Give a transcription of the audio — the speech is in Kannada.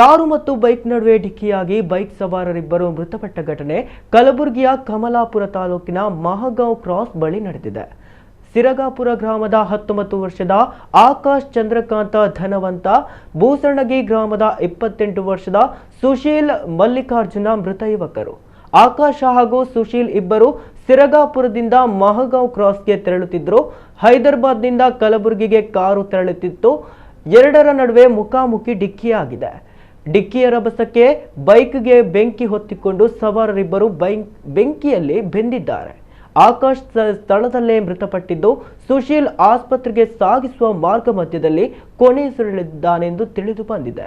ಕಾರು ಮತ್ತು ಬೈಕ್ ನಡುವೆ ಡಿಕ್ಕಿಯಾಗಿ ಬೈಕ್ ಸವಾರರಿಬ್ಬರು ಮೃತಪಟ್ಟ ಘಟನೆ ಕಲಬುರಗಿಯ ಕಮಲಾಪುರ ತಾಲೂಕಿನ ಮಹಗಾಂವ್ ಕ್ರಾಸ್ ಬಳಿ ನಡೆದಿದೆ. ಸಿರಗಾಪುರ ಗ್ರಾಮದ 19 ವರ್ಷದ ಆಕಾಶ್ ಚಂದ್ರಕಾಂತ ಧನವಂತ, ಬೂಸಣಗಿ ಗ್ರಾಮದ 28 ವರ್ಷದ ಸುಶೀಲ್ ಮಲ್ಲಿಕಾರ್ಜುನ ಮೃತ ಯುವಕರು. ಆಕಾಶ ಹಾಗೂ ಸುಶೀಲ್ ಇಬ್ಬರು ಸಿರಗಾಪುರದಿಂದ ಮಹಗಾಂವ್ ಕ್ರಾಸ್ಗೆ ತೆರಳುತ್ತಿದ್ದರು. ಹೈದರಾಬಾದ್ನಿಂದ ಕಲಬುರಗಿಗೆ ಕಾರು ತೆರಳುತ್ತಿತ್ತು. ಎರಡರ ನಡುವೆ ಮುಖಾಮುಖಿ ಡಿಕ್ಕಿಯಾಗಿದೆ. ಡಿಕ್ಕಿಯ ರಭಸಕ್ಕೆ ಬೈಕ್ಗೆ ಬೆಂಕಿ ಹೊತ್ತಿಕೊಂಡು ಸವಾರರಿಬ್ಬರು ಬೆಂಕಿಯಲ್ಲಿ ಬೆಂದಿದ್ದಾರೆ. ಆಕಾಶ್ ಸ್ಥಳದಲ್ಲೇ ಮೃತಪಟ್ಟಿದ್ದು, ಸುಶೀಲ್ ಆಸ್ಪತ್ರೆಗೆ ಸಾಗಿಸುವ ಮಾರ್ಗ ಮಧ್ಯದಲ್ಲಿ ಕೊನೆಯುಸಿರೆಳೆದಿದ್ದಾನೆಂದು ತಿಳಿದು ಬಂದಿದೆ.